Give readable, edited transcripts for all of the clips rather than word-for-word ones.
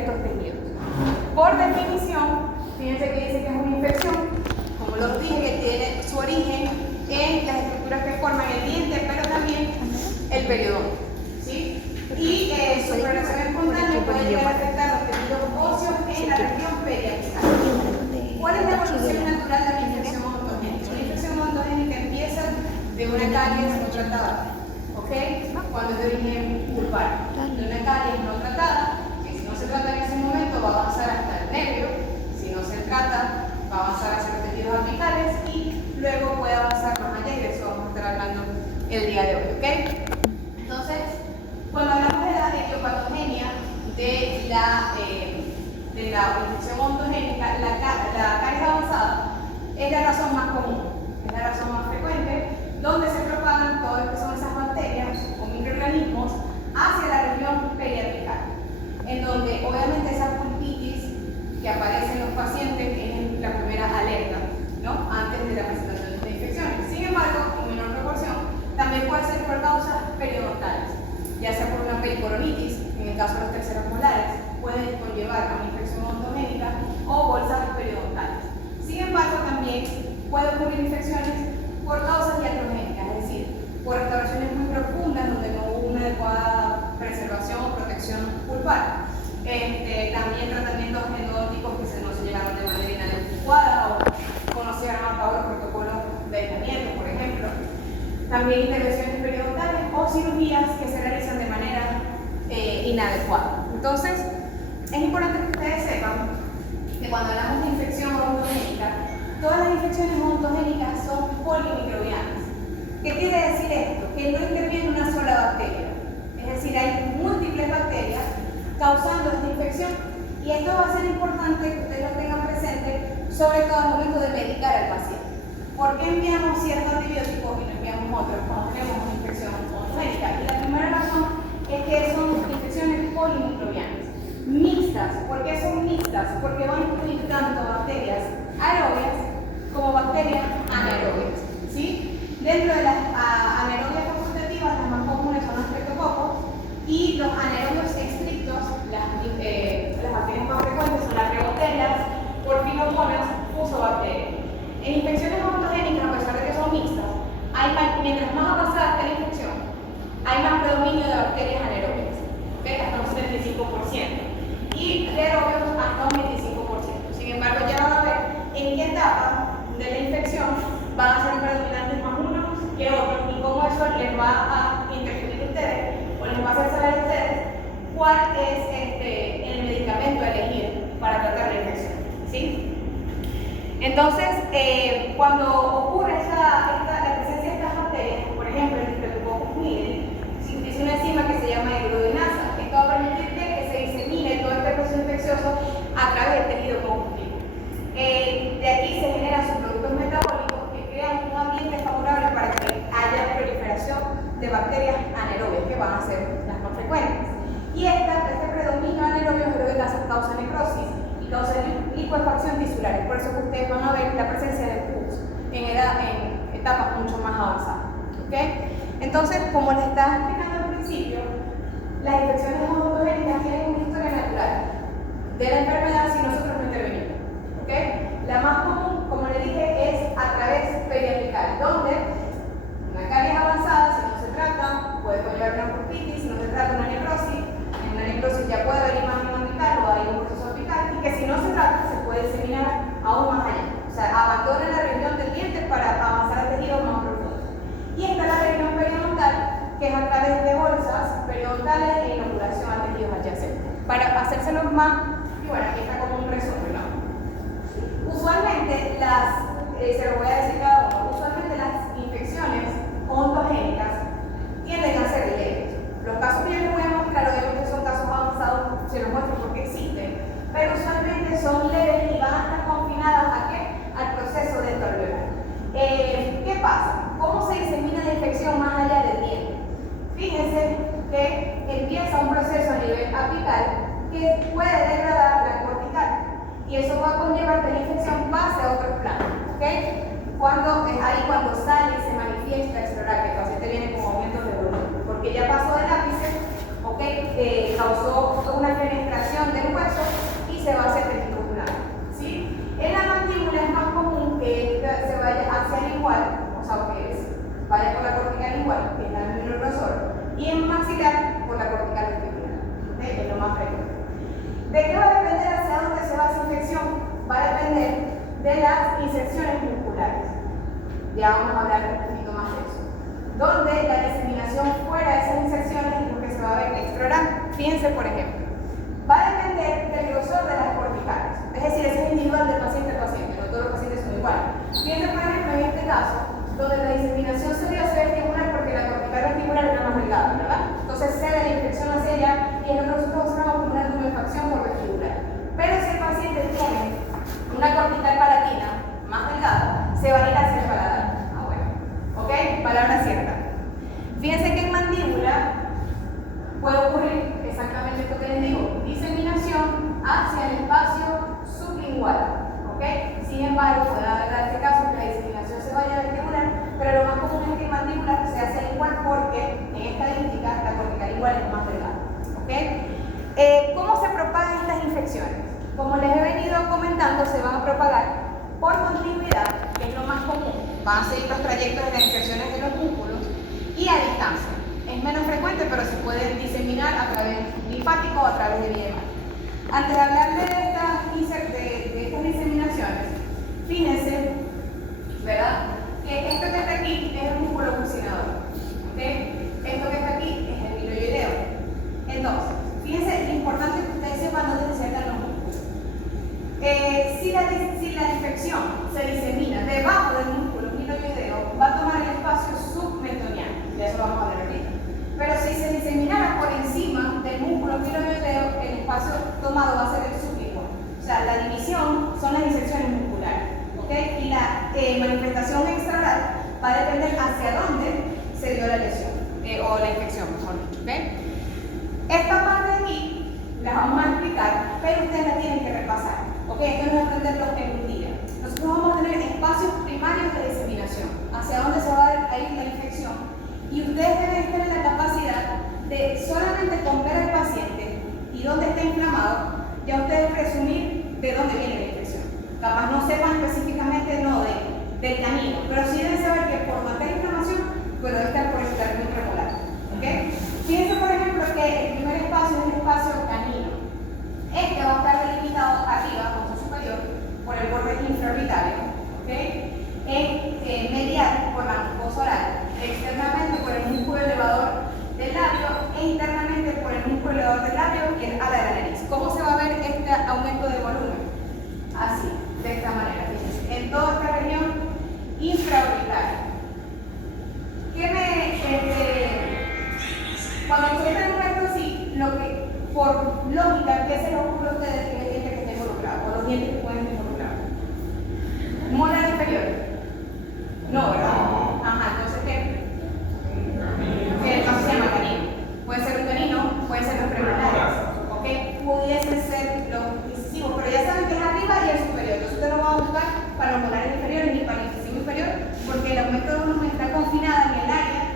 estos tejidos. Por definición, fíjense que dice que es una infección, como los dije, que tiene su origen en las estructuras que forman el diente, pero también el periodonto, ¿sí? Y su progresión espontánea puede llegar a afectar los tejidos óseos en la región periapical. ¿Cuál es la evolución natural de la infección odontogénica? Una infección odontogénica empieza de una caries no tratada, ¿ok? Cuando es de origen pulpar. De una caries no tratada, que si no se trata en ese momento va a avanzar hasta el nervio, si no se trata va a avanzar hacia los tejidos apicales y luego puede avanzar más allá, y de eso vamos a estar hablando el día de hoy, ¿ok? Entonces, cuando hablamos de la etiopatogenia de la infección odontogénica, la caries avanzada es la razón más común, es la razón más frecuente, donde se propagan todo lo que son esas bacterias o microorganismos hacia la región periapical, en donde obviamente esa pulpitis que aparece en los pacientes es la primera alerta, ¿no? Antes de la presentación de estas infecciones. Sin embargo, en menor proporción, también puede ser por causas periodontales, ya sea por una pericoronitis, en el caso de los terceros molares, puede conllevar a una infección odontogénica o bolsas periodontales. Sin embargo, también puede ocurrir infecciones por causas iatrogénicas, es decir, por restauraciones muy profundas donde no hubo una adecuada preservación o protección pulpar. También tratamientos endodónticos que no se llevaron de manera inadecuada o no se llevaron a cabo los protocolos de aislamiento, por ejemplo. También intervenciones periodontales o cirugías que se realizan de manera inadecuada. Entonces, es importante que ustedes sepan que cuando hablamos de infección odontogénica, todas las infecciones odontogénicas son polimicrobianas. ¿Qué quiere decir esto? Que no interviene una sola bacteria. Es decir, hay múltiples bacterias causando esta infección, y esto va a ser importante que ustedes lo tengan presente, sobre todo al momento de medicar al paciente. ¿Por qué enviamos ciertos antibióticos y no enviamos otros cuando tenemos una infección odontogénica? Y la primera razón es que son infecciones polimicrobianas. Mixtas. ¿Por qué son mixtas? Porque van a incluir tanto bacterias aerobias como bacterias anaerobias, ¿sí? Dentro de las anaerobias facultativas, las más comunes son los streptococos, y los anaerobios estrictos, las bacterias más frecuentes son las rebacterias, porfinomonas, fusobacterias. En infecciones odontogénicas, a pesar de que son mixtas, mientras más avanzada está la infección, hay más predominio de bacterias anaerobias, ¿okay? Hasta un 75%, y de aerobios hasta un 25%. Sin embargo, ya van a ver en qué etapa de la infección van a ser predominantes más unos que otros, y cómo eso les va a interferir a ustedes, o les va a hacer saber a ustedes cuál es el medicamento a elegir para tratar la infección, ¿sí? Entonces, cuando ocurre la presencia de estas bacterias, por ejemplo, el Streptococcus pyogenes, es una enzima que se llama hidrogenasa. Esto va a permitir que se disemine todo este proceso infeccioso a través del tejido conjuntivo. De aquí se generan subproductos metabólicos que crean un ambiente favorable para que haya proliferación de bacterias anaerobias, que van a ser las más frecuentes. Y este predominio anaerobio causa necrosis y causa licuefacción tisular. Por eso que ustedes van a ver la presencia de pus en etapas mucho más avanzadas. ¿Okay? Entonces, como les estaba explicando al principio, las infecciones odontogénicas tienen una historia natural de la enfermedad si nosotros no intervenimos. ¿Okay? La más común, como les dije, es a través periapical, donde una caries avanzada, si no se trata, puede conllevar una pulpitis, si no se trata una necrosis. En una necrosis ya puede haber imagen apical o hay un proceso apical, y que si no se trata, se puede diseminar aún más allá. O sea, abandona la región del diente para avanzar al tejido más profundo. Y está la región periodontal, que es a través de bolsas periodontales e inoculación a tejidos adyacentes. Para hacérselo más, y bueno, aquí está como un resumen, ¿no? Usualmente se lo voy a decir cada uno, usualmente las infecciones odontogénicas tienden a ser leves. Los casos que yo les voy a mostrar, obviamente son casos avanzados, se los muestro porque existen, pero usualmente son leves y van a estar confinadas ¿a qué? Al proceso dental-alveolar. ¿Qué pasa? ¿Cómo se disemina la infección más allá del diente? Fíjense que empieza un proceso a nivel apical que puede degradar la cortical, y eso va a conllevar que la infección pase a otros planos, ¿okay? Cuando sale y se manifiesta explorar, que el paciente viene con aumentos de volumen, porque ya pasó del ápice, ¿okay? Causó una penetración del hueso ¿De qué va a depender hacia dónde se va esa infección? Va a depender de las inserciones musculares. Ya vamos a hablar un poquito más de eso. Donde la diseminación fuera de esas inserciones es lo que se va a ver extraoral. Fíjense, por ejemplo, va a depender del grosor de las corticales. Es decir, eso es individual de paciente a paciente, no todos los pacientes son iguales. Fíjense, por ejemplo, en este caso, donde la diseminación se dio hacia vestibular porque la cortical vestibular era más delgada, ¿verdad? Entonces cede la infección hacia allá y es lo que nosotros observamos como una tumefacción por vestibular. Pero si el paciente tiene una cortical palatina más delgada, se va a ir hacia el paladar. Ah, bueno. ¿Ok? Palabra cierta. Fíjense que en mandíbula puede ocurrir exactamente esto que les digo, diseminación hacia el espacio sublingual. ¿Ok? Sin embargo, puede haber este caso que la diseminación se vaya a vestibular, pero lo más común es que en mandíbula se hace lingual porque en estadística la cortical lingual es más delgada. ¿Ok? ¿Cómo se propagan estas infecciones? Como les he venido comentando, se van a propagar por continuidad, que es lo más común. Van a seguir los trayectos de las infecciones de los músculos y a distancia. Es menos frecuente, pero se pueden diseminar a través linfático o a través de vía hemática. Antes de hablarle de estas diseminaciones, fíjense, ¿verdad? Que esto que está aquí es el músculo bucinador. ¿Okay? Esto que está aquí es el miloideo. Entonces, fíjense, lo importante es que ustedes sepan dónde se insertan los músculos. Si la infección se disemina debajo del músculo miloideo, va a tomar el espacio submetoniano. De eso vamos a hablar ahorita. Pero si se diseminara por encima del músculo miloideo, el espacio tomado va a ser el sublingual. O sea, la división son las inserciones musculares. ¿Okay? Y la manifestación extraoral va a depender hacia dónde se dio la lesión, o la infección, mejor dicho. ¿Okay? Esta parte de aquí la vamos a explicar, pero ustedes la tienen que repasar. ¿Okay? Esto no es aprenderlo en un día. Nosotros vamos a tener espacios primarios de diseminación, hacia dónde se va a ir la infección. Y ustedes deben tener la capacidad de solamente con ver al paciente y dónde está inflamado, ya ustedes presumir de dónde viene la infección. Capaz no sepan específicamente del canino, pero sí deben saber que por donde hay inflamación, pues debe estar por el cartílago premolar. ¿Okay? Fíjense, por ejemplo, que el primer espacio es el espacio canino. Este va a estar delimitado arriba, con su superior, por el borde infraorbitario. ¿Okay? Medial por la mucosa oral, externamente por el músculo elevador del labio e internamente por el músculo elevador del labio y el ala de la nariz. ¿Cómo se va a ver este aumento de volumen? Así, de esta manera, fíjense, en toda esta región infraorbitaria. Cuando ustedes tenemos esto así, lo que por lógica, ¿qué se les ocurre a ustedes que es el diente que está involucrado? O los dientes que pueden estar involucrados. Molar inferior. No, ¿verdad? Ajá, entonces ¿qué? El paso se llama canino. Puede ser un canino, puede ser los premolares. ¿Ok? Pudiesen ser los incisivos, pero ya saben que es arriba y el superior. Entonces ustedes no van a buscar para los molares inferiores ni para el incisivo inferior, porque el aumento de volumen está confinado en el área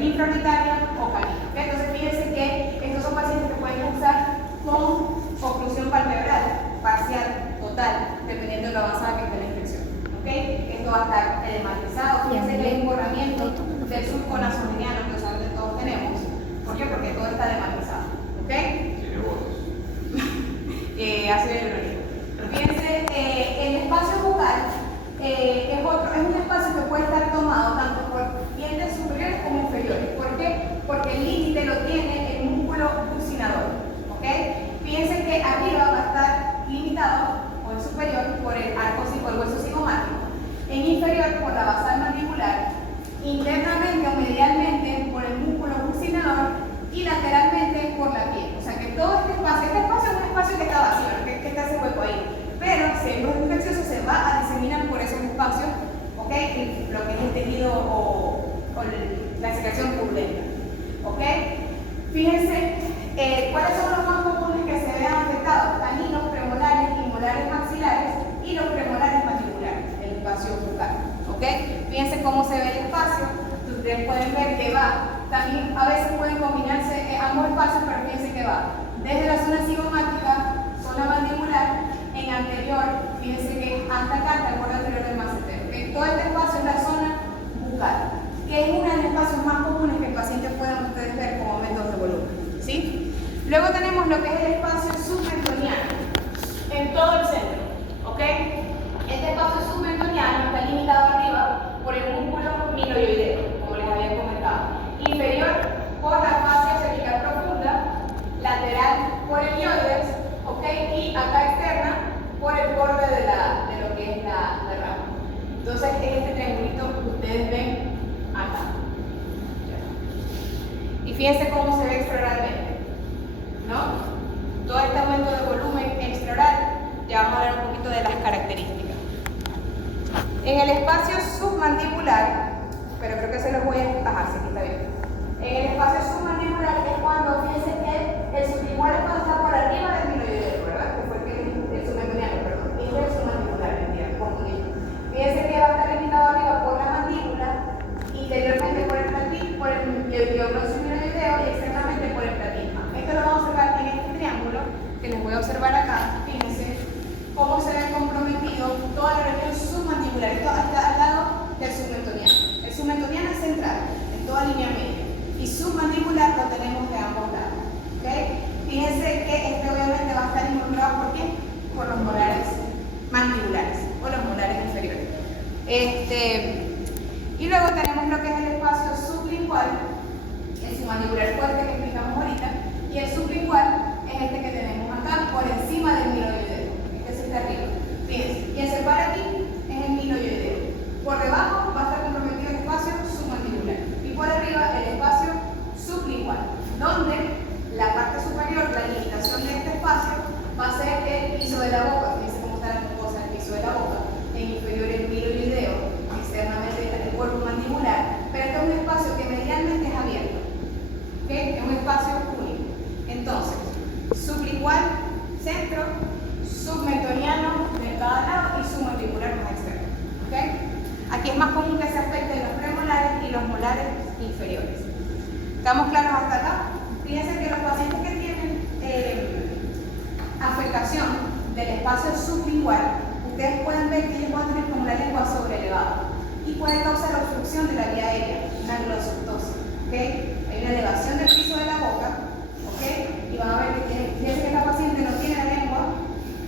infraorbitaria o canina. ¿Okay? Entonces fíjense que estos son pacientes que pueden usar con oclusión palpebral, parcial, total, dependiendo de lo avanzada que esté la infección. ¿Okay? Esto va a estar edematizado. Fíjense que hay un borramiento del surco nasogeniano que usualmente todos tenemos. ¿Por qué? Porque todo está edematizado. ¿Ok? Tiene votos. Así de ironía. Fíjense, el espacio bucal es un espacio que puede estar tomado tanto por dientes superiores como inferiores. ¿Por qué? Porque el límite lo tiene el músculo bucinador. ¿Ok? Fíjense que arriba va a estar limitado por el superior por el arco por el hueso cigomático, en inferior por la basal mandibular, internamente o medialmente por el músculo bucinador y lateralmente por la piel. O sea que todo este espacio es un espacio que está vacío, ¿no? que está ese hueco ahí. Pero si hay un infeccioso se va a diseminar por esos espacios, ¿ok? Lo que es el tejido o la secreción purulenta. ¿Ok? Fíjense, ¿cuáles son los más comunes que se vean afectados? Caninos, premolares y molares maxilares y los premolares mandibulares, el espacio bucal. ¿Ok? Fíjense cómo se ve el espacio. Ustedes pueden ver que va, también a veces pueden combinarse ambos espacios, pero fíjense que va desde la zona cigomática, zona mandibular, en anterior, fíjense que hasta acá, hasta el borde anterior del macetero. ¿Okay? Todo este espacio es la zona bucal, que es uno de los espacios más comunes que el paciente puedan ustedes ver como aumentos de volumen. ¿Sí? Luego tenemos lo que es el espacio submentoniano en todo el centro, ¿ok? Este espacio submentoniano está limitado arriba por el músculo minoioideo, como les había comentado. Inferior por la fascia cervical profunda, lateral por el ioides, ¿ok? Y acá externa por el borde de lo que es la rama. Entonces, este triangulito que ustedes ven acá. Y fíjense cómo se ve extraoralmente, ¿no? Todo este aumento de volumen extraoral, ya vamos a ver un poquito de las características. En el espacio submandibular, pero creo que se los voy a... Ajá, sí, aquí está bien. En el espacio submandibular es cuando, fíjense que el sublingual es cuando está por arriba del minoideo, ¿verdad? Que fue el submentoniano, perdón. Este es el submandibular, mentira, confundí. Fíjense que va a estar limitado arriba por la mandíbula, interiormente por el platín, por el glossus minoideo y externamente por el platisma. Esto lo vamos a observar en este triángulo que les voy a observar acá. Fíjense cómo se ve comprometido toda la región submandibular. Esto está al lado del submentoniano. El submentoniano es central, en toda línea media. Y submandibular lo tenemos de ambos lados. ¿Okay? Fíjense que este obviamente va a estar involucrado ¿por qué? Por los molares mandibulares o los molares inferiores. Y luego tenemos lo que es el espacio sublingual, el submandibular fuerte que explicamos ahorita, y el sublingual es este que tenemos acá por encima del minoideo. Este está arriba. Fíjense, quien se para aquí es el minoideo. Por debajo va a estar comprometido el espacio submandibular y por arriba el espacio sublingual, donde la parte superior, la limitación de este espacio, va a ser el piso de la boca. Fíjense cómo está la mucosa, el piso de la boca. En inferior el minoideo, externamente el cuerpo mandibular, pero este es un espacio que medialmente es abierto. ¿Okay? Es un espacio único. Entonces, sublingual, centro, submentoniano de cada lado y submandibular más externo. ¿Okay? Aquí es más común que se afecten los premolares y los molares inferiores. ¿Estamos claros hasta acá? Fíjense que los pacientes que tienen afectación del espacio sublingual, ustedes pueden ver que ellos van a tener como la lengua sobreelevada y puede causar obstrucción de la vía aérea, una glosostosis. ¿Okay? Hay una elevación del piso de la boca, ¿okay? Y van a ver que fíjense que esta paciente no tiene la lengua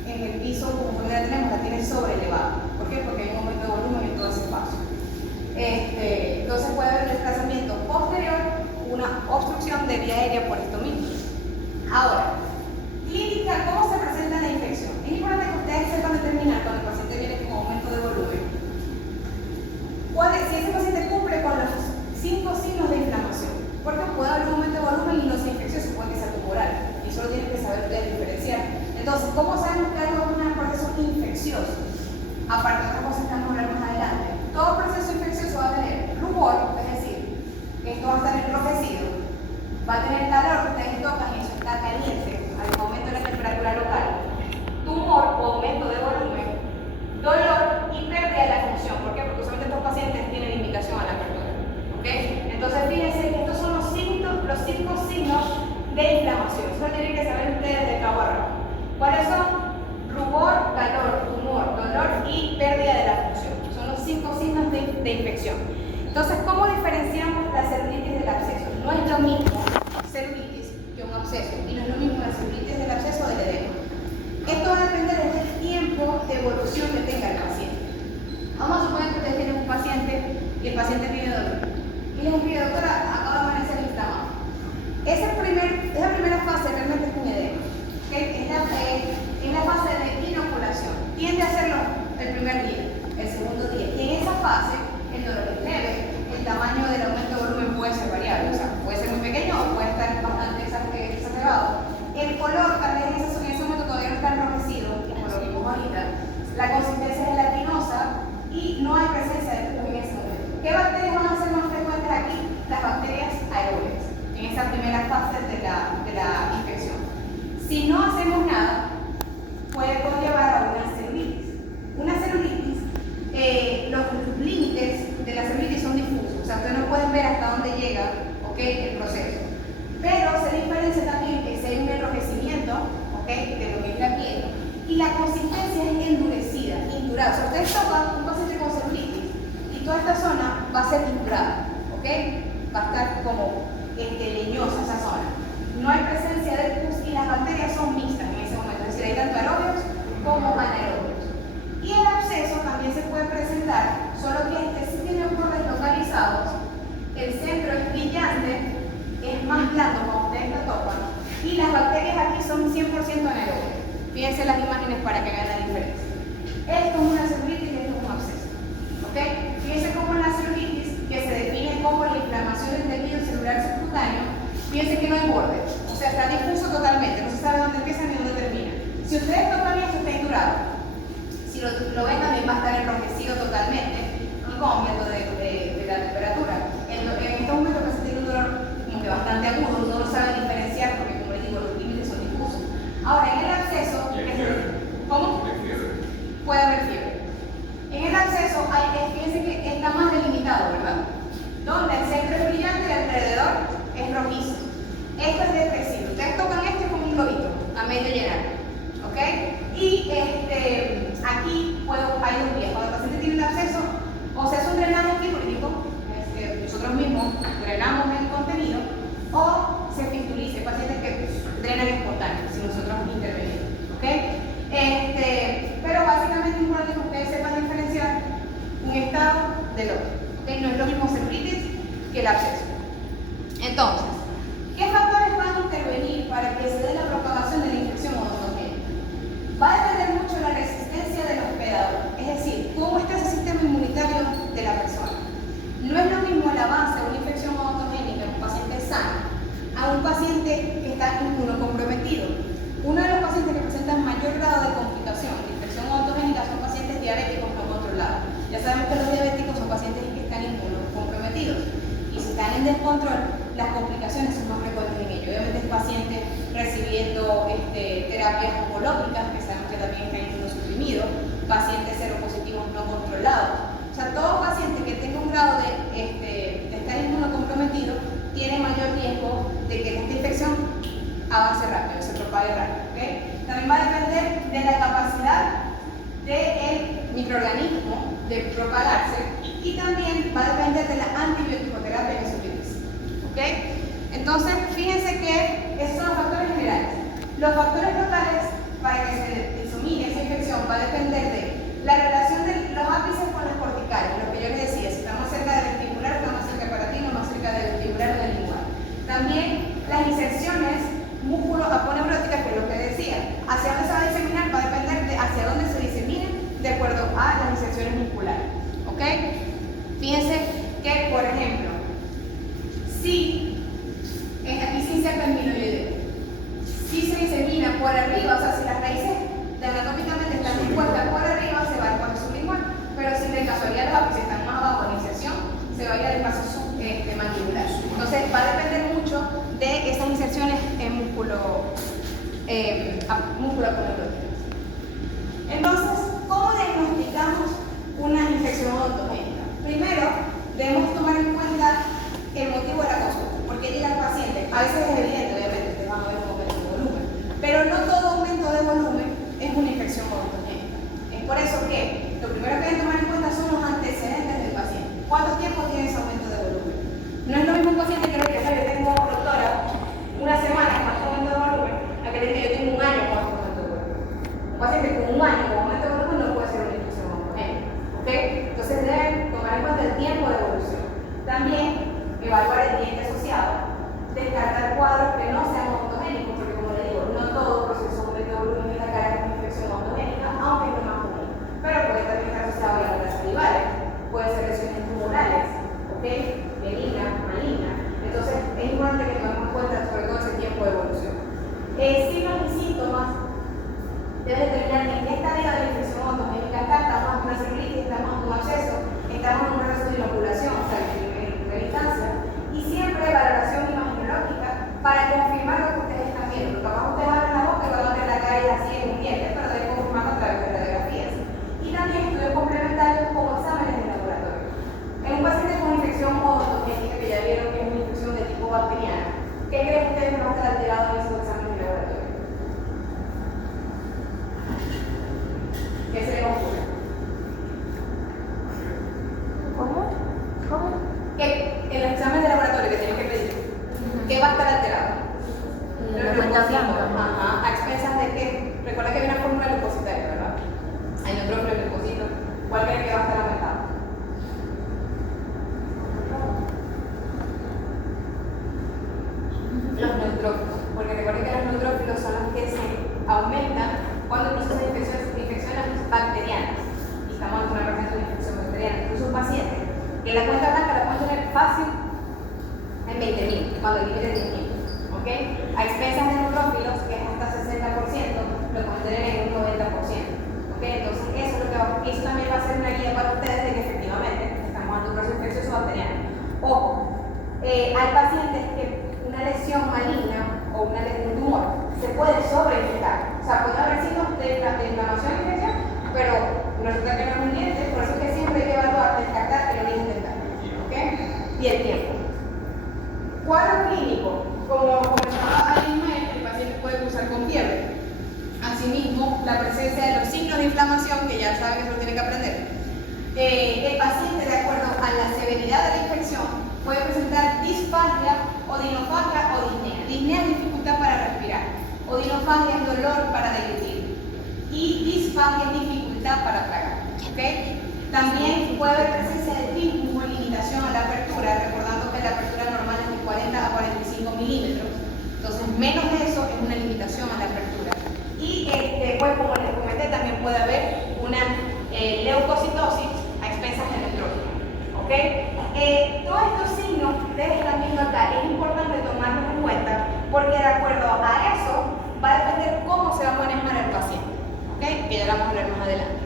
en el piso como la tenemos, la tiene sobreelevada. ¿Por qué? Porque hay un aumento de volumen en todo ese espacio. Entonces puede haber un desplazamiento posterior, una obstrucción de vía aérea por esto mismo. Ahora, clínica, ¿cómo se presenta la infección? Es importante que ustedes sepan determinar cuando el paciente viene con aumento de volumen. Si ese paciente cumple con los 5 signos de inflamación, porque puede haber un aumento de volumen y no sea infeccioso, puede que sea tumoral, y eso lo tienen que saber ustedes diferenciar. Entonces, ¿cómo sabemos que hay un proceso infeccioso? Aparte de otras cosas que vamos a hablar más adelante, todo proceso infeccioso va a tener rubor, es decir, esto va a estar enrojecido, va a tener calor, ustedes tocan y eso está caliente, al aumento de la temperatura local, tumor o aumento de volumen, dolor y pérdida de la función. ¿Por qué? Porque usualmente estos pacientes tienen indicación a la apertura. ¿Okay? Entonces fíjense que estos son los 5 signos de inflamación. Eso lo tienen que saber ustedes de cabo a rabo. ¿Cuáles son? Rubor, calor, tumor, dolor y pérdida de la función. Son los 5 signos de infección. Entonces, ¿cómo diferenciamos la celulitis del absceso? No es lo mismo celulitis que un absceso, y no es lo mismo la celulitis del absceso o del edema. Esto va a depender del tiempo de evolución que tenga el paciente. Vamos a suponer que ustedes tienen un paciente y el paciente tiene dolor. Y les escribe, doctora, acaba de amanecer inflamado. Esa primera fase realmente es un edema. ¿Okay? Es la fase de inoculación. Tiende a serlo el primer día, el segundo día. Y en esa fase, el dolor es leve, el tamaño del aumento de volumen puede ser variable. O sea, puede ser muy pequeño o puede estar bastante exagerado. El color, tal vez en ese momento todavía no está enrojecido, como lo vimos ahorita. La consistencia es gelatinosa y no hay presencia de flujos en ese momento. ¿Qué bacterias van a ser más frecuentes aquí? Las bacterias aerobias, en esa primera fase de la infección. Si no hacemos nada, puede conllevar a una celulitis. Una celulitis, los límites de la celulitis son difusos, o sea, ustedes no pueden ver hasta dónde llega, ¿okay? El proceso. Pero se diferencia también que si hay un enrojecimiento, ¿okay? De lo que es la piel, y la consistencia es endurecida, indurada. O sea, ustedes tocan un paciente con celulitis y toda esta zona va a ser indurada, ¿ok? Va a estar como leñosa esa zona. No hay presencia del pus anaerobias. Fíjense las imágenes para que vean la diferencia. Esto es una celulitis y esto es un absceso. ¿Ok? Fíjense cómo en la celulitis, que se define como la inflamación del tejido celular subcutáneo, fíjense que no hay borde. O sea, está difuso totalmente, no se sabe dónde empieza ni dónde termina. Si ustedes tocan esto, está indurado. Si lo ven, también va a estar enrojecido totalmente y con aumento de la temperatura. En estos momentos que se tiene un dolor como que bastante agudo, no lo saben diferenciar porque, como les digo, los límites son difusos. Ahora, en el absceso, ¿cómo? Puede haber fiebre. En el absceso, fíjense que está más delimitado, ¿verdad? Donde el centro es brillante y alrededor es rojizo. Esto es depresivo. Ustedes tocan esto como un globito, a medio llenar. ¿Ok? Y aquí hay dos vías. Cuando el paciente tiene un absceso, o se hace un drenaje quirúrgico, nosotros mismos drenamos el contenido, o se fistuliza. Hay pacientes que drenan espontáneo, si nosotros intervenimos. ¿Ok? Pero básicamente es importante que ustedes sepan diferenciar un estado del otro. ¿Okay? No es lo mismo celulitis que el absceso. Entonces, ¿qué factores van a intervenir para que se dé la propagación de la infección odontogénica? Va a depender mucho de la resistencia del hospedador, es decir, cómo está ese sistema inmunitario de la persona. No es lo mismo el avance de una infección odontogénica en un paciente sano a un paciente que está inmunocomprometido. Uno de los pacientes que presentan mayor grado de complicación de infección odontogénica son pacientes diabéticos no controlados. Ya sabemos que los diabéticos son pacientes que están inmunocomprometidos y si están en descontrol, las complicaciones son más frecuentes en ellos. Obviamente, el paciente recibiendo terapias oncológicas, que sabemos que también están inmunosuprimidos, pacientes seropositivos no controlados. O sea, todo paciente que tenga un grado de estar inmunocomprometido tiene mayor riesgo de que esta infección avance rápido, se propague rápido. ¿Okay? También va a depender de la capacidad del microorganismo de propagarse y también va a depender de la antibioticoterapia que se utilice. ¿Okay? Entonces, fíjense que esos son los factores generales. Los factores locales para que se disemine esa infección va a depender de la relación de los ápices con las corticales, lo que yo les decía, si está más cerca del vestibular, está más cerca del palatino, más cerca del vestibular o del lingual. También las inserciones músculo-aponeuróticas, que es lo que decía, hacia dónde se va a diseminar va a depender de hacia dónde se diseminen de acuerdo a las inserciones musculares. ¿Ok? Fíjense que, por ejemplo, si aquí se inserta el miloideo, si se disemina por arriba, o sea, si las raíces anatómicamente están dispuestas por arriba, se va al espacio sublingual, pero si de casualidad los ápices están más abajo en la inserción, se va a ir al espacio mandibular. Entonces, va a depender mucho de esas inserciones en músculo-aponeuróticas. Entonces, ¿cómo diagnosticamos una infección odontogénica? Primero, debemos tomar en cuenta el motivo de la consulta, porque llega el paciente. A veces es evidente, obviamente, ustedes van a ver un aumento de volumen, pero no todo aumento de volumen es una infección odontogénica. Es por eso que lo primero que deben tomar en cuenta son los antecedentes del paciente. ¿Cuánto tiempo tiene ese aumento de volumen? No es lo mismo un paciente que lo que sabe, yo tengo, doctora, una semana con este aumento de volumen, a que le diga yo tengo un año con este aumento de volumen. Un paciente con un año con aumento de volumen no puede ser una infección odontogénica. ¿Okay? Entonces deben tomar en cuenta el tiempo de evolución. También evaluar el diente asociado, descartar cuadros que no sean odontogénicos, porque como les digo, no todo proceso de aumento de volumen en la cara es una infección odontogénica, aunque es lo más común. Pero puede también estar asociado a glándulas salivales, puede ser lesiones tumorales, ¿ok? Benignas, malignas. Entonces es importante que tomemos en cuenta sobre todo ese tiempo de evolución. Signos y síntomas deben determinar en qué estadio de la infección odontogénica está. Estamos en una celulitis, estamos en un absceso, estamos en un proceso de inoculación, o sea, en instancia, y siempre valoración imaginológica para confirmar lo que ustedes están viendo. Porque capaz ustedes abren la boca y van a ver la cara y así en un diente, pero deben confirmarlo a través de radiografías. Y también estudios complementarios como exámenes de laboratorio. En un paciente con infección odontogénica, que ya vieron que es una infección de tipo bacteriano, ¿qué creen ustedes que va a estar alterado en esos exámenes de laboratorio? ¿Qué se le ocurre? ¿Cómo? fácil en 20.000, cuando el límite es 10.000. ¿Ok? A expensas de neutrófilos, que es hasta 60%, lo pueden tener en un 90%. ¿Ok? Entonces, eso también va a ser una guía para ustedes de que efectivamente estamos ante un proceso infeccioso bacteriano. Ojo, hay pacientes que una lesión maligna o una lesión de tumor se puede sobreinfectar. O sea, puede haber signos de inflamación y infección, pero resulta que no es un diente, por eso es que siempre hay que evaluar, descartar el origen dental. ¿Ok? Y el tiempo. Cuadro clínico, como comentaba Ismael, el paciente puede cursar con fiebre. Asimismo, la presencia de los signos de inflamación, que ya saben que eso lo tienen que aprender. El paciente, de acuerdo a la severidad de la infección, puede presentar disfagia, odinofagia o disnea. Disnea es dificultad para respirar, odinofagia es dolor para deglutir y disfagia es dificultad para tragar. ¿Okay? También puede haber presencia de dismo, limitación a la apertura, recordando que la apertura normal es de 40 a 45 milímetros. Entonces, menos de eso es una limitación a la apertura. Y después, como les comenté, también puede haber una leucocitosis a expensas del nitrógeno. ¿Ok? Todos estos signos, ustedes están viendo acá, es importante tomarlos en cuenta porque de acuerdo a eso va a depender cómo se va a manejar el paciente. ¿Ok? Que ya lo vamos a ver más adelante.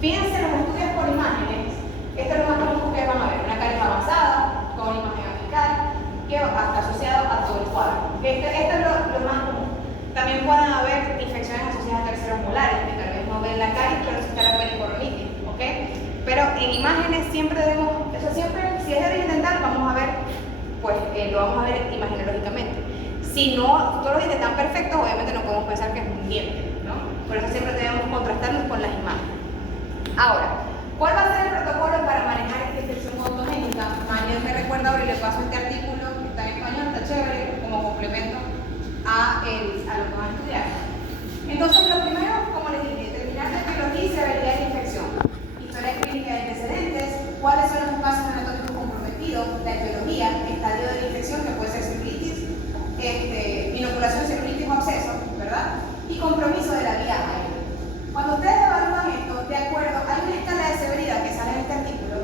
Fíjense los estudios por imágenes. Esto es lo más común que ustedes van a ver. Una caries avanzada con imagen apical que asociado a todo el cuadro. Esto es lo más común. También pueden haber infecciones asociadas a terceros molares, que tal vez no ven la caries, pero sí está la pericoronitis, ¿ok? Pero en imágenes siempre debemos, eso siempre, si es de origen dental, vamos a ver, pues lo vamos a ver imagenológicamente. Si no, todos los dientes están perfectos, obviamente no podemos pensar que es un diente, ¿no? Por eso siempre debemos contrastarnos con las imágenes. Ahora, ¿cuál va a ser el protocolo para manejar esta infección odontogénica? Mañana me recuerda ahora y le paso este artículo que está en español, está chévere, como complemento a lo que van a estudiar. Entonces, lo primero, como les dije, determinar la etiología y severidad de la infección, historia clínica de antecedentes, cuáles son los espacios anatómicos comprometidos, la etiología, estadio de la infección, que puede ser celulitis, inoculación, celulitis o absceso, ¿verdad? Y compromiso de la vía aérea. Cuando ustedes evalúan esto, de acuerdo, hay una escala de severidad que sale en este artículo,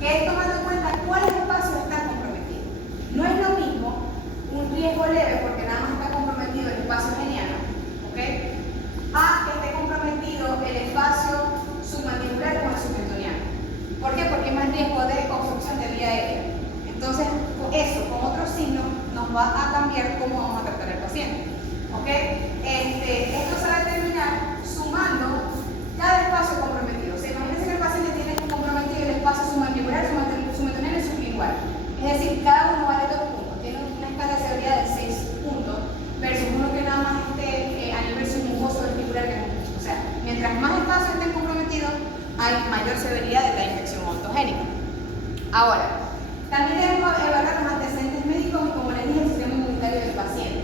que es tomando en cuenta cuáles espacios están comprometidos. No es lo mismo un riesgo leve, porque nada más está comprometido el espacio geniano, ¿ok? A que esté comprometido el espacio submandibular o el submentoniano. ¿Por qué? Porque hay más riesgo de obstrucción de vía aérea. Entonces, eso con otros signos nos va a cambiar cómo vamos a tratar al paciente. ¿Ok? Esto se va a determinar sumando cada espacio comprometido. O sea, imagínense que el paciente tiene comprometido el espacio submandibular, submentoniano y sublingual. Es decir, cada uno vale 2 puntos. Tiene una escala de severidad de 6 puntos versus uno que nada más esté a nivel submucoso vestibular. O sea, mientras más espacios estén comprometidos, hay mayor severidad de la infección odontogénica. Ahora, también debemos evaluar los antecedentes médicos y, como les dije, el sistema inmunitario del paciente.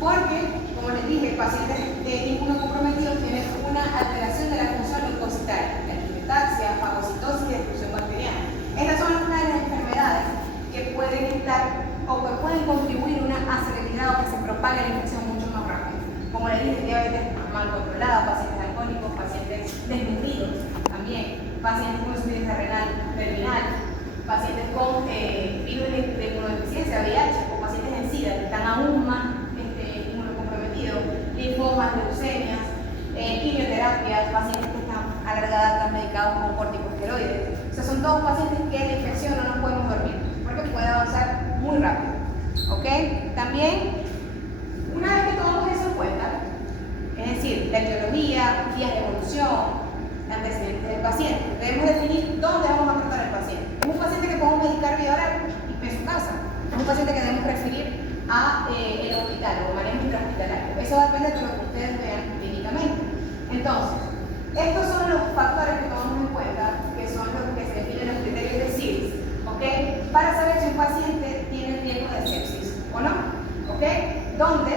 Porque, como les dije, el paciente inmunocomprometido tiene una alteración de la función leucocitaria, la epidemia, fagocitosis y destrucción bacteriana. Estas son algunas de las enfermedades que pueden estar o que pueden contribuir a una aceleridad o que se propague la infección mucho más rápido. Como les dije, diabetes mal controlada, pacientes alcohólicos, pacientes desnutridos también, pacientes con insuficiencia renal terminal, pacientes con virus de inmunodeficiencia, VIH, o pacientes en SIDA, que están aún más inmunocomprometidos, linfomas, leucemias, quimioterapias, pacientes que están a larga edad están medicados con corticosteroides. O sea, son todos pacientes que la infección no nos podemos dormir, porque puede avanzar muy rápido. ¿Ok? También, una vez que tomamos eso en cuenta, es decir, la etiología, vías de evolución, antecedentes del paciente, debemos definir dónde vamos a tratar al paciente. Es un paciente que podemos medicar vía oral y en su casa. Es un paciente que debemos referir a el hospital o manejo intrahospitalario. Eso va a depender de lo que ustedes vean clínicamente. Entonces, estos son los factores que tomamos en cuenta, que son los que se definen los criterios de SIRS, ¿ok? Para saber si un paciente tiene riesgo de sepsis o no, ¿ok? Donde,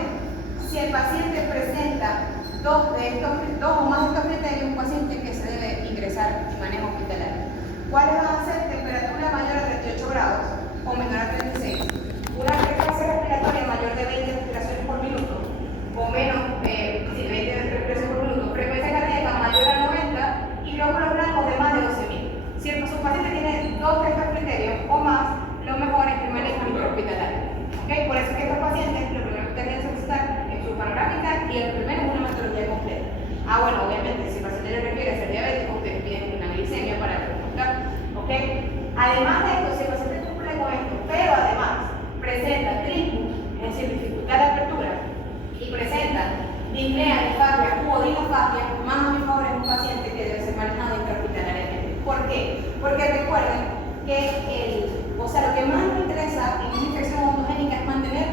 si el paciente presenta dos o más de estos criterios, un paciente que se debe ingresar en manejo hospitalario. ¿Cuáles van a ser? Temperatura mayor a 38 grados o menor a 36. Una frecuencia respiratoria mayor de 20 respiraciones por minuto o menos, 20 respiraciones por minuto. Frecuencia cardíaca mayor a 90 y glóbulos blancos de más de 12.000. Si su paciente tiene dos de estos criterios o más, lo mejor bueno, obviamente, si el paciente le refiere ser diabético, ustedes piden una glicemia para demostrar, ¿ok? Además de esto, si el paciente cumple con esto, pero además presenta trismus, es decir, dificultad de apertura, y presenta disnea, disfagia u odinofagia, más a mi favor es un paciente que debe ser manejado intrahospitalariamente. ¿Por qué? Porque recuerden que lo que más nos interesa en una infección odontogénica es mantener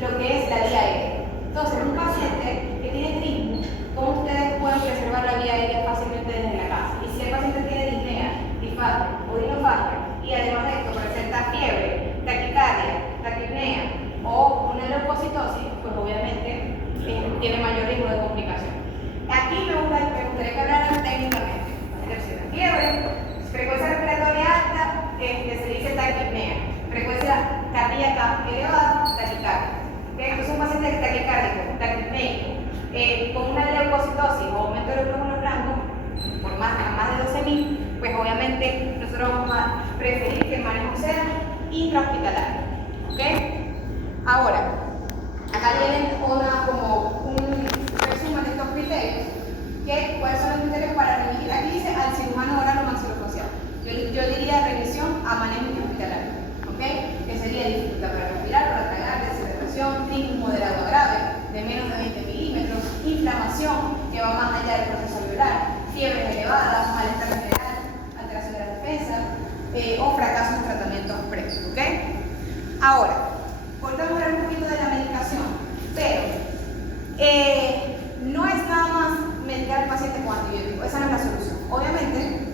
lo que es la vía aérea. Entonces, un paciente que tiene trismus, ¿cómo ustedes pueden preservar la vía aérea fácilmente desde la casa? Y si el paciente tiene disnea, disfagia, odinofagia, y además de esto presenta fiebre, taquicardia, taquipnea o una leucocitosis, pues obviamente tiene mayor riesgo de complicación. Aquí me gustaría que hablaran técnicamente. La fiebre, frecuencia respiratoria alta, que se dice taquipnea, frecuencia cardíaca elevada, taquicardia. Entonces un paciente taquicárdico, taquipneico, con una leucocitosis o aumento de los glóbulos blancos por más de 12.000, pues obviamente nosotros vamos a preferir que el manejo sea intrahospitalario. ¿Ok? Ahora, acá vienen como un resumen de estos criterios. ¿Cuáles son los criterios para remitir? Aquí dice al cirujano oral o maxilofacial. Yo diría remisión a manejo intrahospitalario. ¿Ok? Que sería dificultad para respirar, para tragar, deshidratación, trismus moderado a grave, de menos de 20 milímetros, inflamación que va más allá del proceso alveolar, fiebres elevadas, malestar general, alteración de la defensa o fracaso en tratamientos previos. ¿Ok? Ahora, ahorita vamos a hablar un poquito de la medicación, pero no es nada más medicar al paciente con antibiótico, esa no es la solución. Obviamente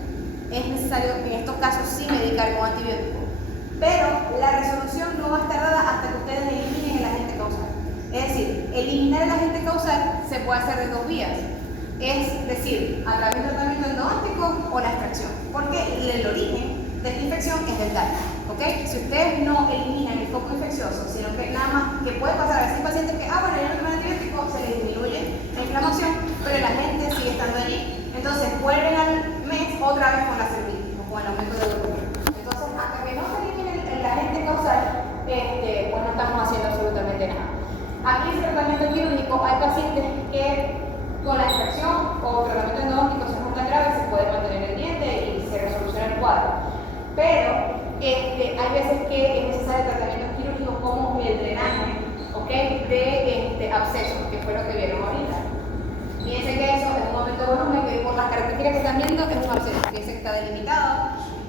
es necesario en estos casos sí medicar con antibiótico, pero la resolución no va a estar dada hasta que ustedes eliminen el agente causal. Es decir, eliminar el agente causal se puede hacer de dos vías, es decir, a través del tratamiento endodóntico o la extracción, porque el origen de esta infección es del daño. ¿Okay? Si ustedes no eliminan el foco infeccioso, sino que nada más que puede pasar a veces hay pacientes que, bueno, yo no tomo antibiótico, se les disminuye la inflamación, pero la gente sigue estando allí. Entonces vuelven al mes otra vez con la celulitis o con el aumento de volumen. Entonces, hasta que no se elimine el agente causal, pues no estamos haciendo absolutamente nada. Aquí en el tratamiento quirúrgico hay pacientes que con la extracción o tratamiento endodóntico, si no es tan grave, se puede mantener el diente y se resoluciona el cuadro. Pero hay veces que es necesario tratamientos quirúrgicos como el drenaje, ¿okay? de abscesos, que fue lo que vieron ahorita. Fíjense que eso es un aumento de volumen que por las características que están viendo es un absceso. Fíjense que está delimitado,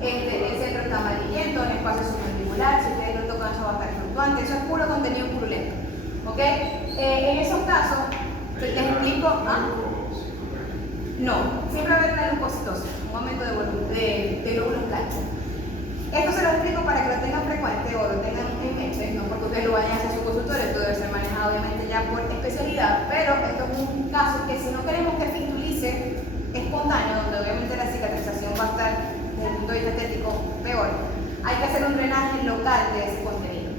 el centro está amarillento, el espacio submandibular, si ustedes lo tocan eso va a estar fluctuante, eso es puro contenido purulento. ¿Okay? En esos casos, les explico. No, siempre va a haber una leucocitosis, un aumento de volumen, de glóbulos blancos. Esto se lo explico para que lo tengan frecuente o lo tengan en mente, no porque ustedes lo vayan a hacer en su consultorio, esto debe ser manejado obviamente ya por especialidad, pero esto es un caso que si no queremos que fistulice espontáneo, donde obviamente la cicatrización va a estar desde el punto de vista estético peor, hay que hacer un drenaje local de ese contenido.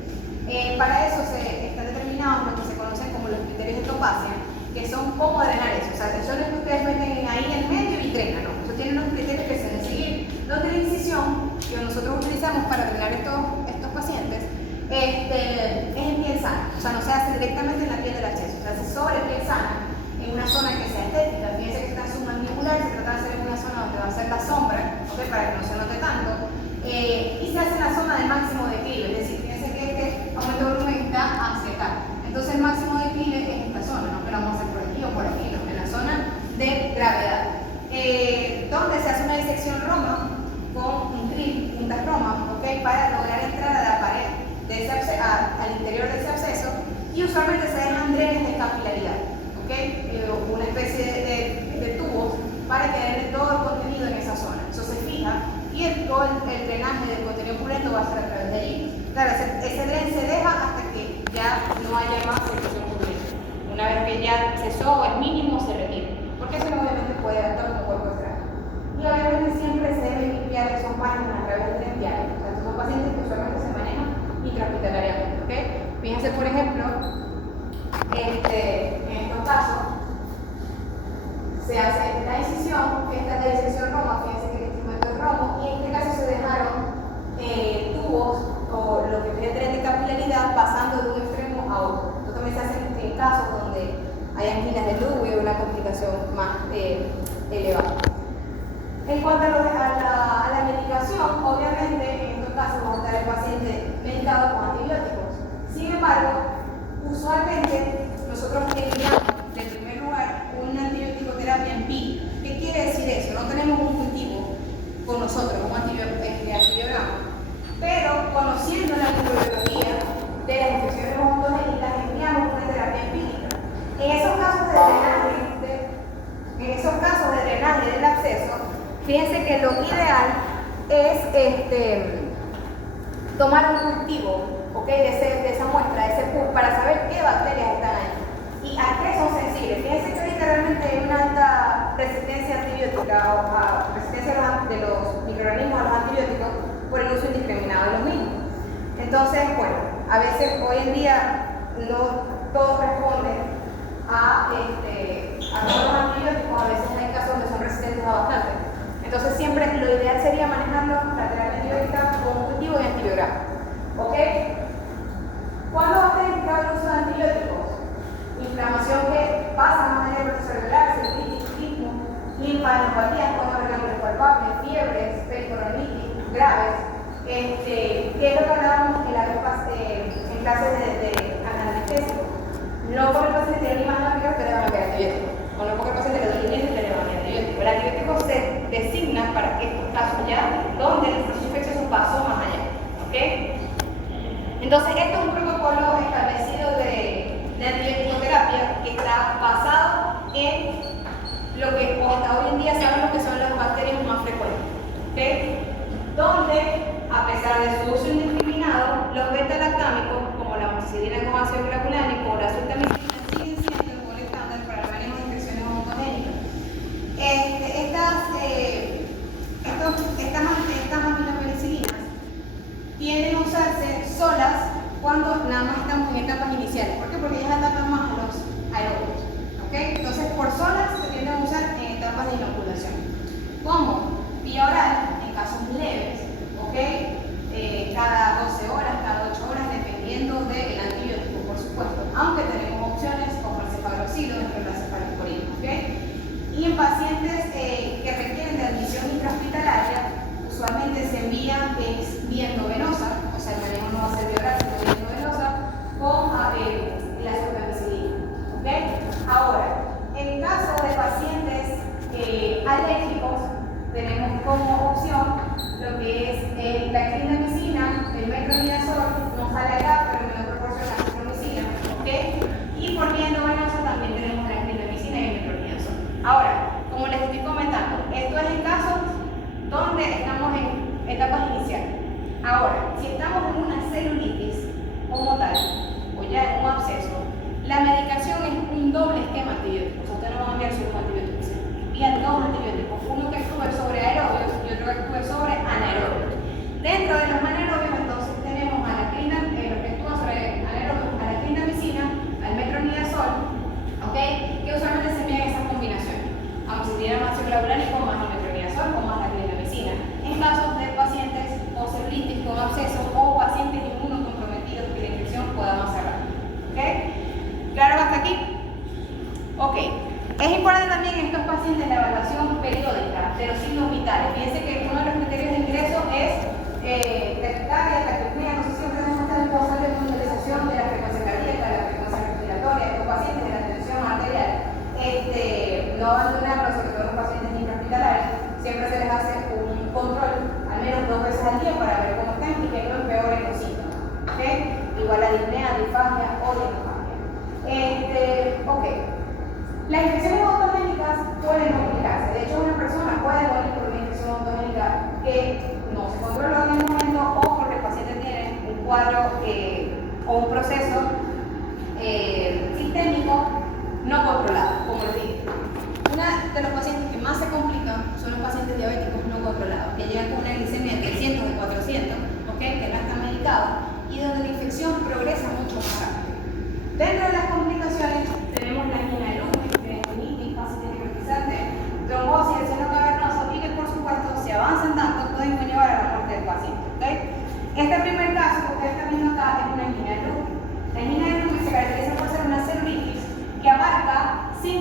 Para eso están determinados lo que se conocen como los criterios de topacia, que son cómo drenar eso, o sea, eso no es que ustedes meten ahí en medio y drenan, no, eso tiene unos criterios que se deben seguir. Los de la incisión que nosotros utilizamos para drenar estos pacientes es en piel sana, o sea, no se hace directamente en la piel del acceso, se hace sobre piel sana, en una zona que sea estética. Fíjense que está submandibular, se trata de hacer en una zona donde va a ser la sombra, ¿okay? Para que no se note tanto, y se hace en la zona de máximo declive, es decir, fíjense que este aumento de volumen está hacia acá, entonces el máximo declive es esta zona, no que lo vamos a hacer por aquí o por aquí, no, en la zona de gravedad, donde se hace una disección roma con un drill, puntas roma, ¿okay? Para lograr entrar a la pared de ese al interior de ese absceso, y usualmente se dejan drenes de capilaridad, ¿okay? Una especie de tubos para que den todo el contenido en esa zona. Eso se fija y todo el drenaje del contenido purulento va a ser a través de allí. Claro, ese dren se deja hasta que ya no haya más secreción purulenta. Una vez que ya cesó o es mínimo, se retira, porque eso obviamente puede adaptar como cuerpo extraño. Y obviamente siempre se debe limpiar esos márgenes a través del diario. O sea, estos son pacientes que usualmente se manejan intrahospitalariamente. ¿Okay? Fíjense, por ejemplo, en estos casos se hace la incisión, que esta es la disección roma, fíjense que el instrumento es romo, y en este caso se dejaron tubos o lo que es el tren de capilaridad pasando de un extremo a otro. Esto también se hace en casos donde hay anginas de Lewy o una complicación más elevado. En cuanto a la medicación, obviamente en estos casos va a estar el paciente medicado con antibióticos. Sin embargo, usualmente nosotros enviamos en primer lugar una antibiótico-terapia en PI. ¿Qué quiere decir eso? No tenemos un cultivo con nosotros, un antibiograma, pero conociendo la microbiología de las infecciones odontogénicas, enviamos una terapia empírica. En esos casos de drenaje del absceso, fíjense que lo ideal es tomar un cultivo, ¿okay? de esa muestra, de ese pool, para saber qué bacterias están ahí y a qué son sensibles. Fíjense que ahorita realmente hay una alta resistencia antibiótica o resistencia de los microorganismos a los antibióticos por el uso indiscriminado de los mismos. Entonces, bueno, a veces hoy en día no todos responden a todos los antibióticos, a veces hay casos donde son resistentes a bastante. Entonces siempre lo ideal sería manejarlo, la terapia antibiótica, con cultivo y antibiograma. ¿Ok? ¿Cuándo va a tener indicado el uso de antibióticos? Inflamación que pasa más allá del proceso celular, celulitis, cismo, linfadenopatía, como ganglios palpables, fiebres, pericoronitis graves. ¿Qué es lo que hablábamos en clases de analgésico? No porque el paciente tiene más antibiótico que le van a enviar antibiótico, o no porque el paciente le duele que le van a enviar antibiótico. El antibiótico se designa para estos casos ya donde el proceso infeccioso pasó más allá. ¿Ok? Entonces, esto es un protocolo establecido de antibiótico-terapia que está basado en lo que hasta hoy en día sabemos que son las bacterias más frecuentes. ¿Ok? Donde, a pesar de su uso indiscriminado, los beta-lactámicos, como la amoxicilina con ácido clavulánico o la sultamicina, siguen siendo el gol estándar para el manejo de infecciones odontogénicas. Estas aminopenicilinas tienden a usarse solas cuando nada más estamos en etapas iniciales. ¿Por qué? Porque ellas atacan más a los aerobios. ¿Okay? Entonces, por solas se tienden a usar en etapas de inoculación. Como vía oral, en casos leves, ¿ok? Cada 12 horas, cada 8 horas, dependiendo del antibiótico, por supuesto. Aunque tenemos opciones como el cefaloxilo dentro de la cefalosporina, ¿ok? Y en pacientes que requieren de admisión intrahospitalaria, usualmente se envía vía endovenosa, o sea, el manejo no va a ser vía oral, sino vía endovenosa, con la sultamicilina, ¿ok? Ahora, en caso de pacientes alérgicos, tenemos como opción lo que es la clindamicina, el metronidazol, no sale acá, pero me lo proporciona la citromicina, ¿ok? Y por vía endovenosa también tenemos la clindamicina y el metronidazol. Ahora, como les estoy comentando, esto es en casos donde estamos en etapas iniciales. Ahora, si estamos en una celulitis como tal, o ya en un absceso, la medicación es un doble esquema antibiótico. O sea, usted no va a enviar solo un antibiótico, se envían dos antibióticos, uno que actúe sobre aerobios y otro que actúe sobre anaerobios. Dentro de los anaerobios, entonces, tenemos a los que actúan sobre anaerobios, a la clindamicina, al metronidazol, ¿ok? Que usualmente se envían esas combinaciones. Amoxicilina más clavulánico más el metronidazol o más la clindamicina. En casos de pacientes con celulitis, con absceso o pacientes inmunocomprometidos que la infección pueda avanzar rápido. ¿Ok? ¿Claro hasta aquí? Ok. Es importante también en estos pacientes la evaluación periódica de los signos vitales. Fíjense que uno de los criterios de ingreso es taquicardia, taquipnea. No sé si ustedes van a estar en posal de monitorización de la frecuencia cardíaca, de la frecuencia respiratoria, de los pacientes de la tensión arterial. No abandonarlos, sobre todo los pacientes intrahospitalarios. Siempre se les hace un control, al menos 2 veces al día, para ver cómo están y que no empeoren los síntomas. ¿Okay? Igual la disnea, disfagia o disfagia. Ok. Las infecciones odontogénicas pueden complicarse. De hecho, una persona puede morir por una infección odontogénica que no se controló en el momento o porque el paciente tiene un cuadro o un proceso sistémico no controlado, como les dije. Uno de los pacientes que más se complican son los pacientes diabéticos no controlados, que llegan con una glicemia de 300 de 400, ¿okay? Que no están medicados y donde la infección progresa mucho más rápido. Dentro de las complicaciones tenemos la angina de Lumis, peritonitis, fascitis necrotizante, trombosis del seno cavernoso y que por supuesto si avanzan tanto pueden conllevar a la muerte del paciente. ¿Okay? Este primer caso que ustedes están viendo acá es una angina de Lumis. La angina de Lumis se caracteriza por ser una celulitis que abarca 5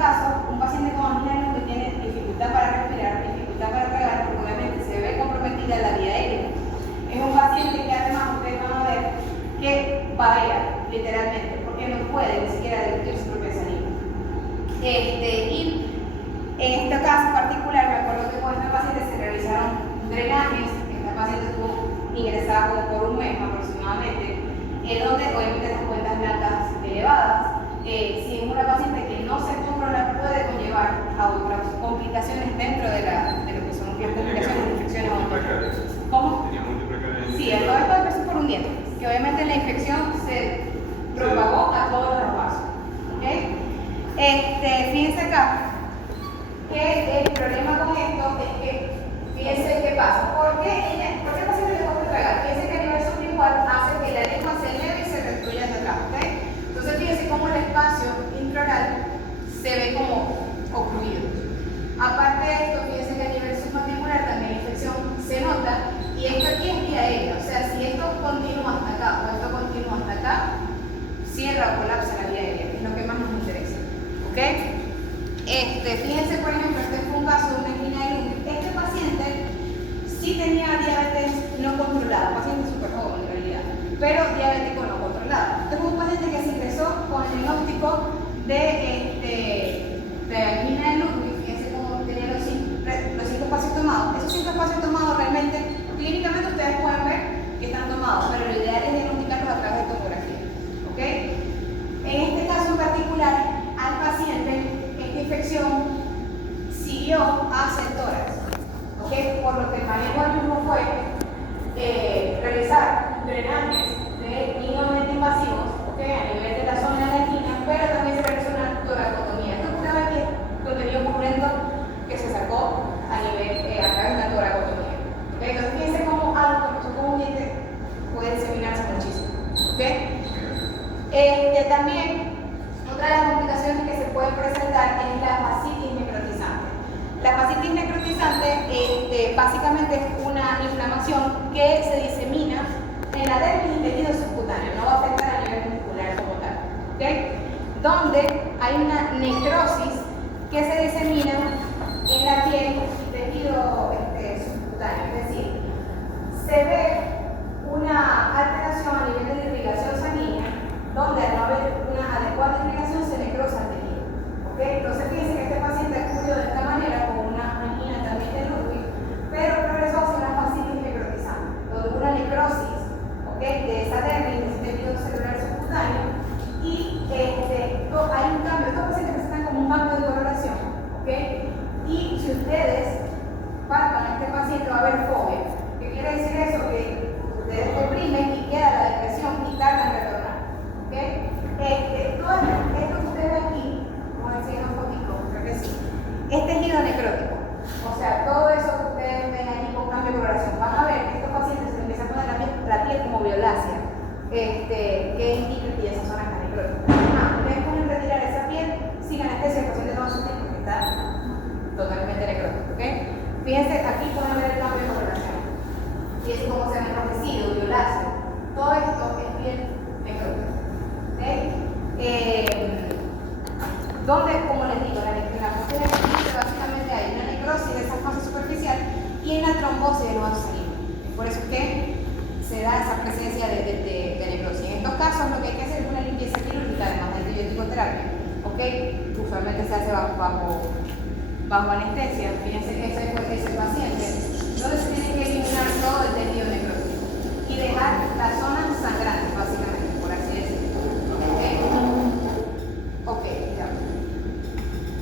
casos, un paciente con angina que tiene dificultad para respirar, dificultad para tragar, porque obviamente se ve comprometida la vía aérea. Es un paciente que además ustedes van a ver que babea, literalmente, porque no puede ni siquiera deducir su propia saliva. Y en este caso particular, me acuerdo que con esta paciente se realizaron drenajes. Esta paciente estuvo ingresada por un mes aproximadamente, en donde obviamente las cuentas blancas elevadas. Si es una paciente que no se controla, puede conllevar a otras complicaciones dentro de lo que son las complicaciones de infecciones. ¿Cómo? Sí, todo esto empezó por un diente, que obviamente la infección se propagó a todos los vasos. ¿Okay? Fíjense acá que el problema con esto es que, fíjense qué pasa. ¿Por qué el paciente le cuesta tragar? Fíjense que a nivel sublingual hace que la lengua se eleve y se recluya hacia atrás. ¿Okay? Entonces fíjense cómo el espacio intraoral se ve como ocluido. Aparte de esto, fíjense que a nivel submandibular también la infección se nota, y esto aquí es vía aérea. O sea, si esto continúa hasta acá o esto continúa hasta acá, cierra o colapsa la vía aérea, que es lo que más nos interesa. ¿Ok? Fíjense, por ejemplo, este fue un caso de una angina de Lund. Este paciente sí tenía diabetes no controlada, paciente súper joven en realidad, pero diabético no controlado. Este fue un paciente que se ingresó con el diagnóstico de angina de Lund. Fíjense cómo tenía los 5 espacios tomados. Esos 5 espacios tomados realmente, clínicamente ustedes pueden ver que están tomados, pero lo ideal es diagnosticarlos a través de tomografía. ¿Ok? En este caso en particular, al paciente, esta infección siguió hacia el tórax. ¿Ok? Por lo que el manejo del mismo fue realizar drenajes mínimamente invasivos, ¿ok? A nivel de la zona de la angina, pero también se realizó una toracotomía. Esto es una vez que contenido purulento que se sacó a través de la toracotomía. ¿Ok? Entonces fíjense cómo algo que pasó con un diente puede diseminarse muchísimo. ¿Ok? También otra de las complicaciones que se pueden presentar es la fascitis necrotizante. La fascitis necrotizante básicamente es una inflamación que se disemina en la dermis y tejido subcutáneo, no va a afectar a nivel muscular como tal. ¿Okay? Donde hay una necrosis que se disemina en la piel y tejido subcutáneo, es decir, se ve una alteración a nivel de la irrigación sanguínea, donde al no haber una adecuada irrigación se necrosa el tejido. ¿Okay? Entonces fíjense que este paciente acudió de esta manera con una angina también de Ludwig, pero progresó hacia una fascitis necrotizante, donde hubo una necrosis, ¿okay?, de esa dermis, de ese tejido celular subcutáneo, y hay un cambio. Estos pacientes presentan como un banco de coloración, ¿okay? Y si ustedes palpan a este paciente va a haber fobia. ¿Qué quiere decir eso? Que ustedes deprimen y queda la depresión y tardan en retornar. ¿Okay? Todo esto que ustedes ven aquí, vamos a enseñar un poquito, creo que sí, es tejido necrótico. O sea, todo eso que ustedes ven ahí con cambio de coloración, van a ver que estos pacientes se les empieza a poner la piel como violácea, que indica que esa zona está necrótica. Ustedes pueden retirar esa piel sin anestesia, el paciente no va a sentir porque está totalmente necrótico. ¿Okay? Fíjense, aquí pueden ver el cambio de coloración. Fíjense cómo se ha enrojecido, violáceo. Todo esto es piel necrótica. Donde, como les digo, en la función de básicamente hay una necrosis de esa fase superficial y una trombosis del vaso sanguíneo. Por eso es que se da esa presencia de necrosis. En estos casos lo que hay que hacer es una limpieza quirúrgica, además de antibiótico-terapia. ¿Okay? Usualmente se hace bajo anestesia. Fíjense que ese paciente, donde se tiene que eliminar todo el tejido necrótico y dejar la zona sangrante, básicamente, por así decirlo. Ok, ya.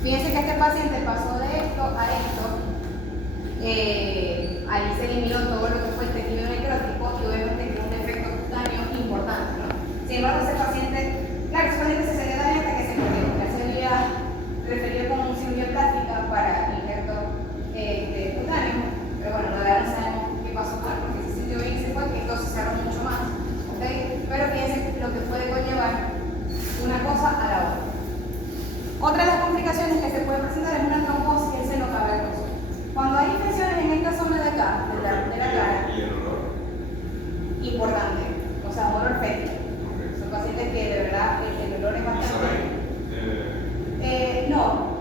Fíjense que este paciente pasó de esto a esto. Ahí se eliminó todo lo que fue el tejido necrótico y obviamente que un efecto cutáneo importante, ¿no? Sin embargo, ese paciente, claro, ese paciente se salió daño hasta que se perdió. Ya se había referido como cirugía plástica para injerto cutáneo, pero bueno, todavía no sabemos qué pasó con él, porque se sintió bien y se fue, que esto se cerró mucho más. ¿Okay? Pero fíjense lo que puede conllevar una cosa a la otra. Otra de las complicaciones que se puede presentar es una trombosis en el seno cavernoso. Cuando hay infecciones en esta zona de acá, de la cara, ¿Y el olor? importante, o sea, olor fétido. Son pacientes que de verdad el olor es bastante. ¿No?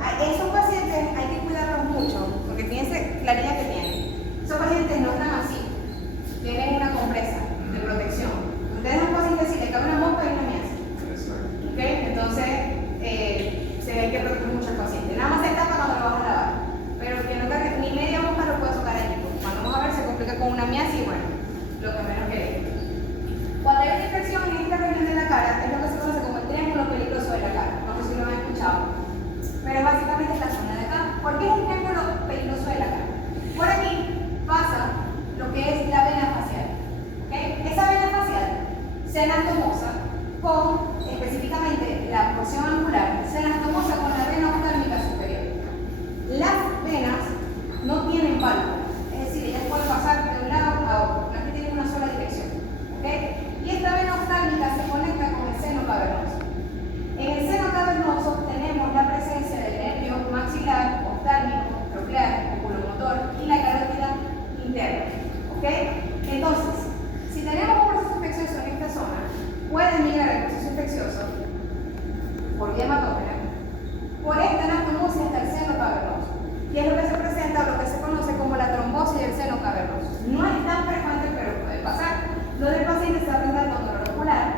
hematógena por esta anastomosis hasta el seno cavernoso. Y es lo que se presenta o lo que se conoce como la trombosis del seno cavernoso. No es tan frecuente, pero puede pasar. Donde el paciente se presenta con dolor ocular,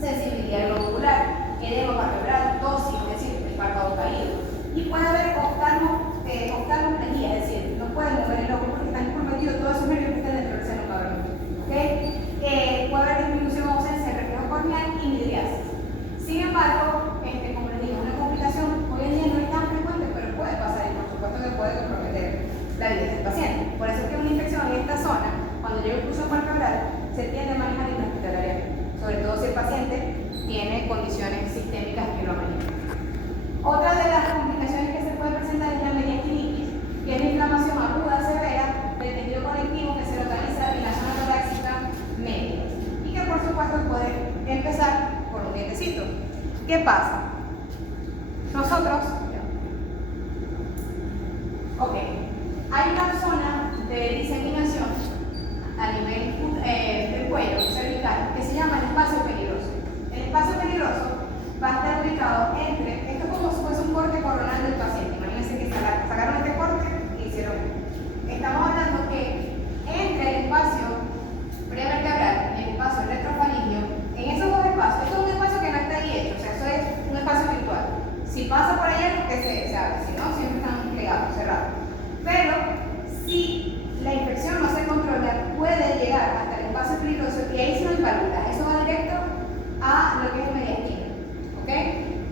sensibilidad globular, edema vertebral, tosis, es decir, el párpado caído. Y puede haber oftalmoplegia, es decir, no pueden mover el ojo porque están comprometidos todos esos nervios que están dentro del seno cavernoso. ¿Okay? Puede haber disminución o ausencia de reflejo corneal y midriasis. Sin embargo, como les digo, una complicación hoy en día no es tan frecuente, pero puede pasar y por supuesto que puede comprometer la vida del paciente. Por eso es que una infección en esta zona, cuando llega incluso palpebral, se tiende a manejar intrahospitalariamente, sobre todo si el paciente tiene condiciones sistémicas fibromelianas. Otra de las complicaciones que se puede presentar es la mediastinitis, que es la inflamación aguda severa del tejido conectivo que se localiza en la zona torácica media y que por supuesto puede empezar por un dientecito. ¿Qué pasa? Nosotros, hay una zona de diseminación a nivel del cuello cervical que se llama el espacio peligroso. El espacio peligroso va a estar ubicado entre, esto es como si fuese un corte coronal del paciente. Imagínense que sacaron este corte y hicieron esto. Estamos hablando que entre el espacio prevertebral y el espacio retrofaringeo, en esos dos espacios, esto es un espacio que no está ahí hecho, o sea, eso es un espacio virtual. Si pasa por ahí algo que se abre, si no, siempre están plegados, cerrados. Pero si la infección no se controla, puede llegar hasta el espacio peligroso y ahí se lo invalida. Eso va directo a lo que es el mediastino.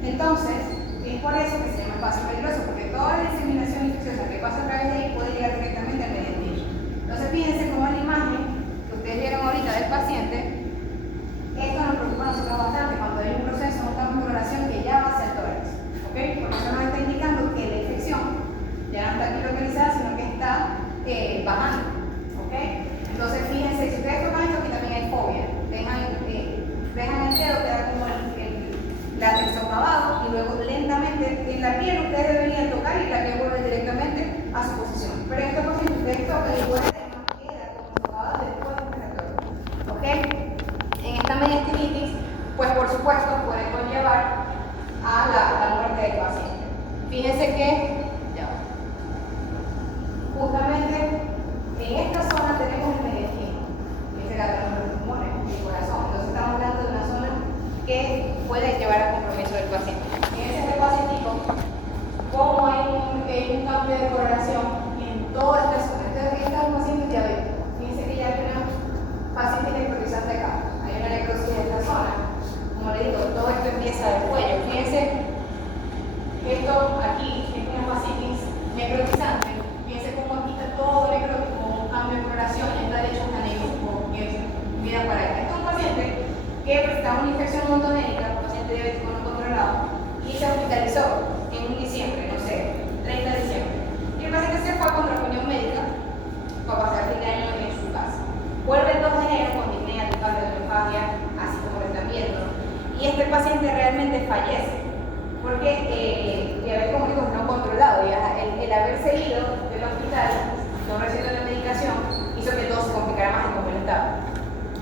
Entonces, es por eso que se llama espacio peligroso, porque toda la diseminación infecciosa que pasa a través de ahí puede llegar directamente al mediastino. Entonces, fíjense cómo la imagen que ustedes vieron ahorita del paciente, esto nos preocupa a nosotros bastante cuando hay un proceso, un cambio de coloración que ya va hacia el tórax. Porque eso nos está indicando que la infección ya no está aquí localizada, sino que está bajando. Entonces, fíjense, si ustedes tocan esto, aquí también hay fobia. Dejan el dedo, queda como el socavado y luego lentamente en la piel ustedes deberían tocar y la piel vuelve directamente a su posición. Pero en esta posición ustedes tocan y vuelven y queda como socavado después de retorno. En esta mediastinitis, pues por supuesto puede conllevar a la muerte del paciente. Fíjense que justamente en esta zona tenemos el mediastino, que es el órgano de los pulmones, el corazón. Entonces estamos hablando de una zona que puede llevar a compromiso del paciente. Fíjense este pacientico, cómo hay un cambio de coloración en toda esta zona. Este es un paciente diabético. Fíjense que ya hay una paciente necrotizante acá. Hay una necrosis en esta zona. Como le digo, todo esto empieza del cuello. Fíjense, esto aquí es una fascitis necrotizante. Fíjense cómo aquí está todo necrótico, un cambio de coloración, y está de hecho una negruzco, que es mira para acá. Este es un paciente que presentaba una infección odontogénica, un paciente diabético no controlado, y se hospitalizó en un diciembre, no sé, 30 de diciembre. Y el paciente se fue a contraopinión médica para pasar fin de año en su casa. Vuelve el 2 de enero con disnea, cardiomegalia, así como lo están viendo. Y este paciente realmente fallece, porque como digo, no controlado. El haberse ido del hospital, no recibiendo la medicación, hizo que todo se complicara más de como él estaba.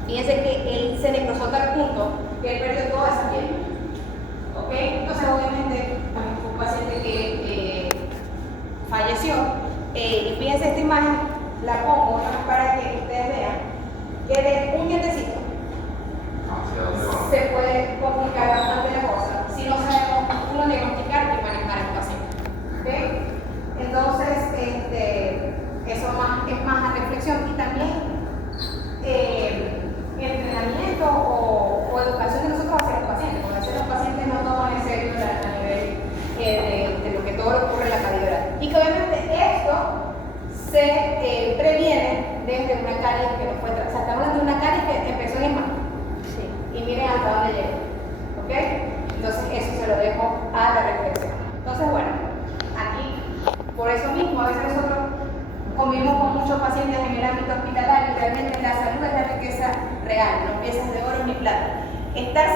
Fíjense que él se necrosó a tal punto que él perdió toda esa piel. Entonces, obviamente, fue un paciente que falleció. Y fíjense esta imagen, la pongo para que ustedes vean que de un dientecito se puede complicar bastante la cosa si no sabemos cómo diagnosticar y manejar el paciente. Entonces, eso es más a reflexión y también entrenamiento o educación de nosotros hacia los pacientes, porque a veces los pacientes no toman en serio a nivel de lo que todo lo ocurre en la calidad oral. Y que obviamente esto se previene desde una caries que no fue o sea, estamos hablando de una caries que empezó en el mano. Y miren hasta dónde llega. Entonces eso se lo dejo a la reflexión. Entonces, bueno, aquí, por eso mismo, a veces nosotros convivimos con muchos pacientes en el ámbito hospitalario y realmente la salud es la riqueza real, no piezas de oro ni plata. Estar